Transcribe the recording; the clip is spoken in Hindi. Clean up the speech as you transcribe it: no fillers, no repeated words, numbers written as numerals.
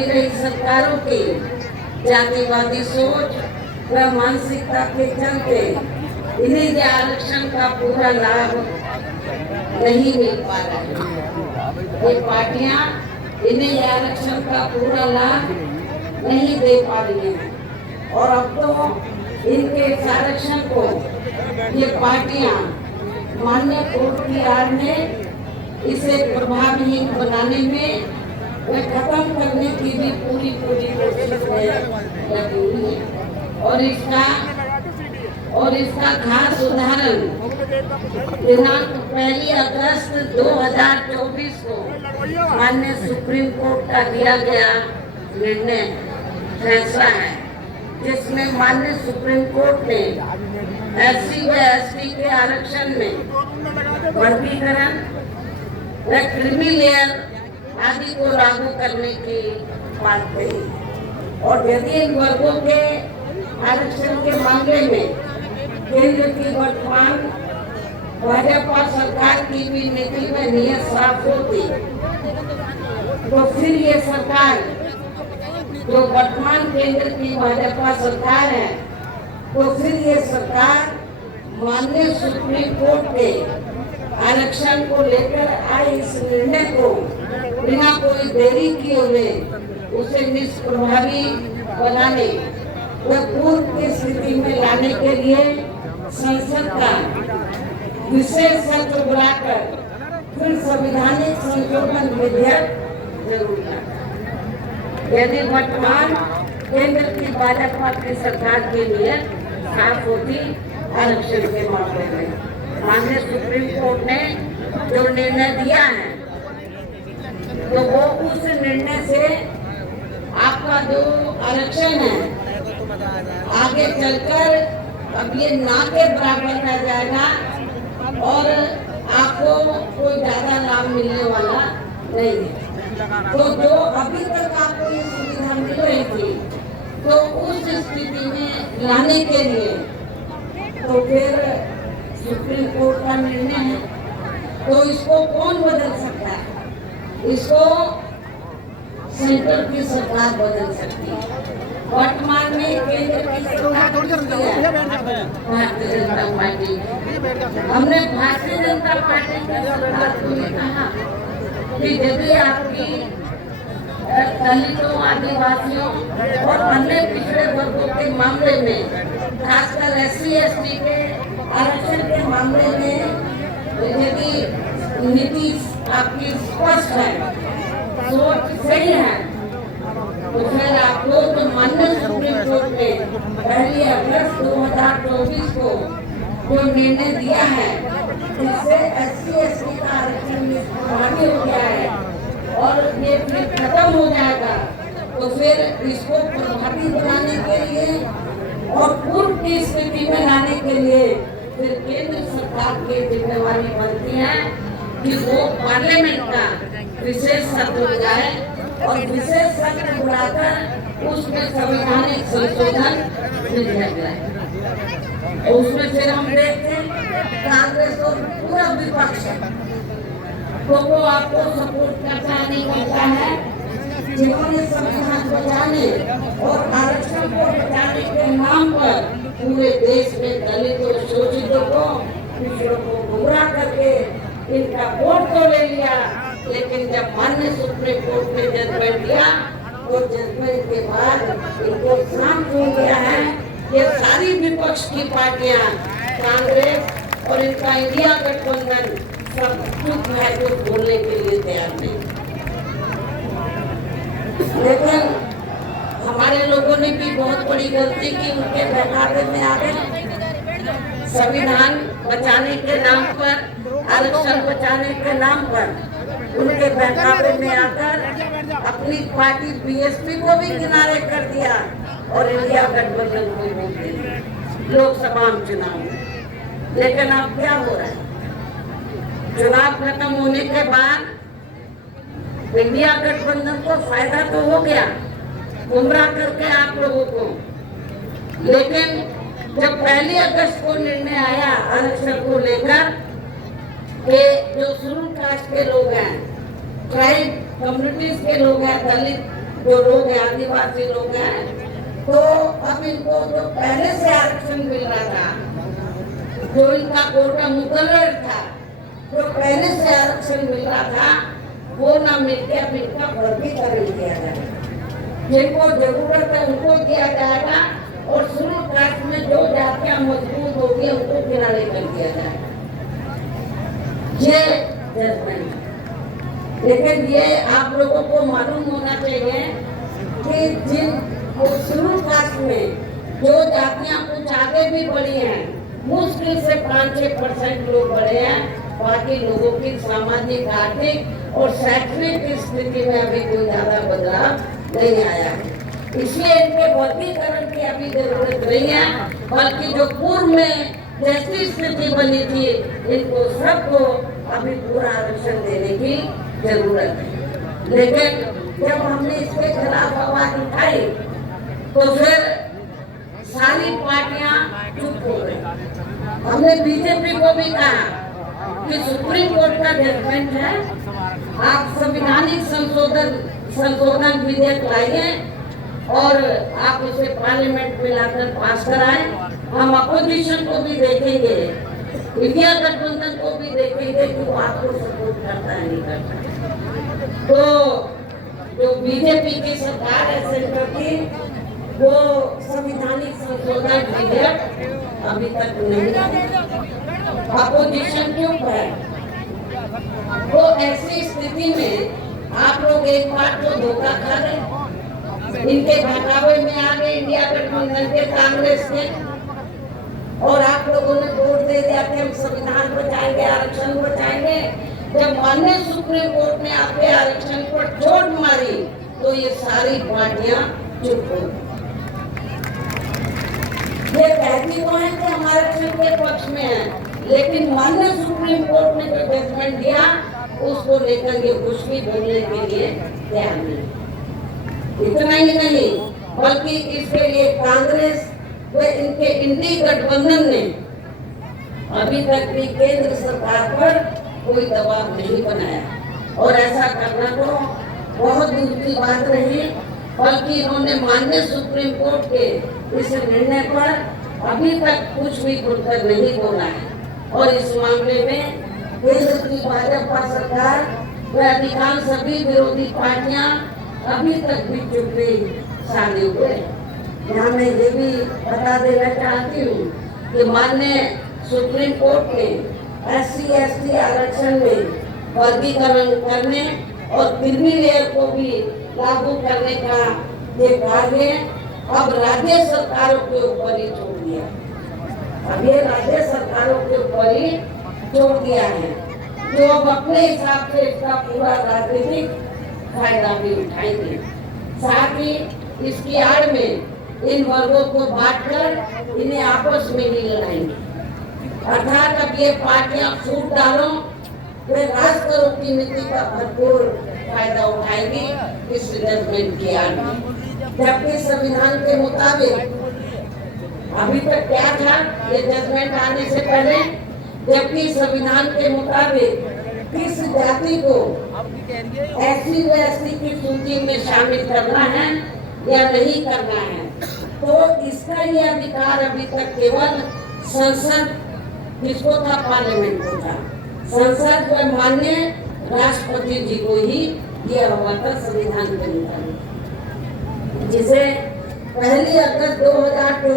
चलती रही सरकारों की जातिवादी सोच व मानसिकता के चलते इन्हें आरक्षण का पूरा लाभ नहीं मिल पा रहा है। ये पार्टियां इन्हें आरक्षण का पूरा लाभ नहीं दे पा रही हैं और अब तो इनके आरक्षण को ये पार्टियां माननीय कोर्ट की राय में इसे प्रभावहीन बनाने में व खत्म करने की भी पूरी कोशिश में लगी हुई है। और इसका खास उदाहरण दिनांक 1 अगस्त 2024 को माननीय सुप्रीम कोर्ट का दिया गया निर्णय फैसला है, जिसमें माननीय सुप्रीम कोर्ट ने SC व ST के आरक्षण में वर्गीकरण व क्रीमी लेयर आदि को लागू करने की बात कही और यदि इन वर्गों के आरक्षण के मामले में केंद्र की वर्तमान भाजपा सरकार की भी नीति में नियत साफ होती तो फिर ये सरकार जो वर्तमान केंद्र की भाजपा सरकार है तो फिर ये सरकार माननीय सुप्रीम कोर्ट के आरक्षण को लेकर आए इस निर्णय को बिना कोई देरी किए हुए उसे निष्प्रभावी बनाने व पूर्व की स्थिति में लाने के लिए संसद का विशेष सत्र बुलाकर फिर संवैधानिक संशोधन विधेयक जरूर लाता। यदि वर्तमान केंद्र की भाजपा की सरकार की नीयत साफ होती आरक्षण के मामले में माननीय सुप्रीम कोर्ट ने जो निर्णय दिया है तो वो उस निर्णय से आपका जो आरक्षण है आगे चलकर अब ये ना के बराबर रह जाएगा और आपको कोई ज्यादा लाभ मिलने वाला नहीं है। तो जो अभी तक आपको ये सुविधा मिल रही थी तो उस स्थिति में लाने के लिए तो फिर सुप्रीम कोर्ट का निर्णय है तो इसको कौन बदल सकता है? इसको सेंट्रल की सरकार बदल सकती है। वर्तमान में केंद्र की सरकार भारतीय जनता पार्टी, हमने भारतीय जनता पार्टी की सरकार को ये कहा कि यदि आपकी दलितों, आदिवासियों और अन्य पिछड़े वर्गों के मामले में खासकर SC ST के आरक्षण के मामले में यदि नीति आपकी स्पष्ट है, सोच सही है तो फिर आपको तो माननीय सुप्रीम कोर्ट ने 1 अगस्त 2024 को जो निर्णय दिया है इससे SC ST का आरक्षण निष्प्रभावी हो गया है और ये फिर खत्म हो जाएगा तो फिर इसको प्रभावी बनाने के लिए और पूर्व की स्थिति में लाने के लिए फिर केंद्र सरकार की जिम्मेवारी बनती है कि वो पार्लियामेंट का विशेष सत्र बुलाए और विशेष सत्र बुलाकर उसमें संवैधानिक संशोधन विधेयक लाए। उसमें फिर हम देखते हैं कांग्रेस और पूरा विपक्ष तो वो आपको सपोर्ट करता नहीं करता है, जिन्होंने संविधान बचाने और आरक्षण को बचाने के नाम पर पूरे देश में दलितों, शोषितों को, पिछड़ों को गुमराह करके इनका वोट तो ले लिया, लेकिन जब माननीय सुप्रीम कोर्ट ने जजमेंट दिया तो जजमेंट के बाद इनको शांत हो गया है। ये सारी विपक्ष की पार्टियां कांग्रेस और इनका इंडिया गठबंधन सब कुछ है जो बोलने के लिए तैयार नहीं। लेकिन हमारे लोगों ने भी बहुत बड़ी गलती की, उनके बहकावे में आ गए। संविधान बचाने के नाम पर, आरक्षण बचाने के नाम पर उनके बहकावे में आकर अपनी पार्टी BSP को भी किनारे कर दिया और इंडिया गठबंधन को वोट दे दिया लोकसभा चुनाव में। लेकिन अब क्या हो रहा है? चुनाव खत्म होने के बाद इंडिया गठबंधन को फायदा तो हो गया गुमराह करके आप लोगों को, लेकिन जब 1 अगस्त को निर्णय आया आरक्षण को लेकर कि जो शेड्यूल कास्ट के लोग हैं, ट्राइब कम्युनिटीज के लोग हैं, दलित जो लोग हैं आदिवासी लोग हैं, तो अब इनको जो पहले से आरक्षण मिल रहा था, जो इनका कोटा मुकर्रर था, जो पहले से आरक्षण मिल रहा था, वो ना मिल के अब इनका वर्गीकरण किया जाएगा। जिनको जरूरत है उनको दिया जाएगा और शुरू कास्ट में जो जातियां मजबूत होगी उनको किनारे कर दिया जाएगा। ये जजमेंट, लेकिन ये आप लोगों को मालूम होना चाहिए कि जिन शुरू कास्ट में जो जातियां कुछ आगे भी बढ़ी हैं, मुश्किल से 5-6% लोग बढ़े हैं, बाकी लोगों की सामाजिक, आर्थिक और शैक्षणिक स्थिति में अभी कोई ज्यादा बदलाव नहीं आया। इसलिए इनके वर्गीकरण की अभी जरूरत नहीं है, बल्कि जो पूर्व में जैसी स्थिति बनी थी, इनको सबको अभी पूरा आरक्षण देने की जरूरत है। लेकिन जब हमने इसके खिलाफ आवाज उठाई तो फिर सारी पार्टियां चुप हो गई। हमने बीजेपी को भी कहा कि सुप्रीम कोर्ट का जजमेंट है, आप संवैधानिक संशोधन विधेयक लाइए और आप उसे पार्लियामेंट में लाकर पास कराएं। हम अपोजिशन को भी देखेंगे, इंडिया गठबंधन को भी देखेंगे कि वो आपको सपोर्ट करता है नहीं करता। तो जो बीजेपी की सरकार है सेंटर की, वो संवैधानिक संशोधन विधेयक अभी तक नहीं, अपोजिशन क्यों है? तो ऐसी स्थिति में आप लोग एक बार तो धोखा खा रहे, इनके बहकावे में आ गए इंडिया गठबंधन के, कांग्रेस के, और आप लोगों ने वोट दे दिया कि हम संविधान बचाएंगे, आरक्षण बचाएंगे। जब माननीय सुप्रीम कोर्ट ने आपके आरक्षण पर चोट मारी तो ये सारी पार्टियां चुप हो गई। ये कहती तो है कि हम आरक्षण के पक्ष में हैं, लेकिन माननीय सुप्रीम कोर्ट ने जो जजमेंट दिया उसको लेकर ये कुछ भी बोलने के लिए तैयार नहीं। इतना ही नहीं, बल्कि इसके लिए कांग्रेस व इनके इंडी गठबंधन ने अभी तक भी केंद्र सरकार पर कोई दबाव नहीं बनाया, और ऐसा करना तो बहुत दूर की बात नहीं, बल्कि इन्होंने माननीय सुप्रीम कोर्ट के इस निर्णय पर अभी तक कुछ भी खुलकर नहीं बोला है। और इस मामले में केंद्र की भाजपा सरकार व अधिकांश सभी विरोधी पार्टियां अभी तक भी चुप्पी साधे हुए। यहाँ मैं ये भी बता देना चाहती हूँ कि माननीय सुप्रीम कोर्ट ने SC/ST आरक्षण में वर्गीकरण करने और क्रीमी लेयर को भी लागू करने का ये कार्य अब राज्य सरकारों के ऊपर ही छोड़ दिया। अब ये राज्य सरकारों के ऊपर ही छोड़ दिया है, जो अब अपने हिसाब से इसका पूरा राजनीतिक फायदा भी उठाएंगे। साथ ही इसकी आड़ में इन वर्गों को बांटकर इन्हें आपस में ही लड़ाएंगे। अर्थात अब ये पार्टियां फूट डालों वे राज करो की नीति का भरपूर फायदा उठाएंगी इस जजमेंट की आड़ में। जबकि संविधान के मुताबिक अभी तक क्या था, ये जजमेंट आने से पहले, जबकि संविधान के मुताबिक किस जाति को SC/ST की सूची में शामिल करना है या नहीं करना है, तो इसका ये अधिकार अभी तक केवल संसद, जिसको था पार्लियामेंट को था, संसद व माननीय राष्ट्रपति जी को ही दिया हुआ था संविधान के मुताबिक, जिसे 1 अगस्त 2024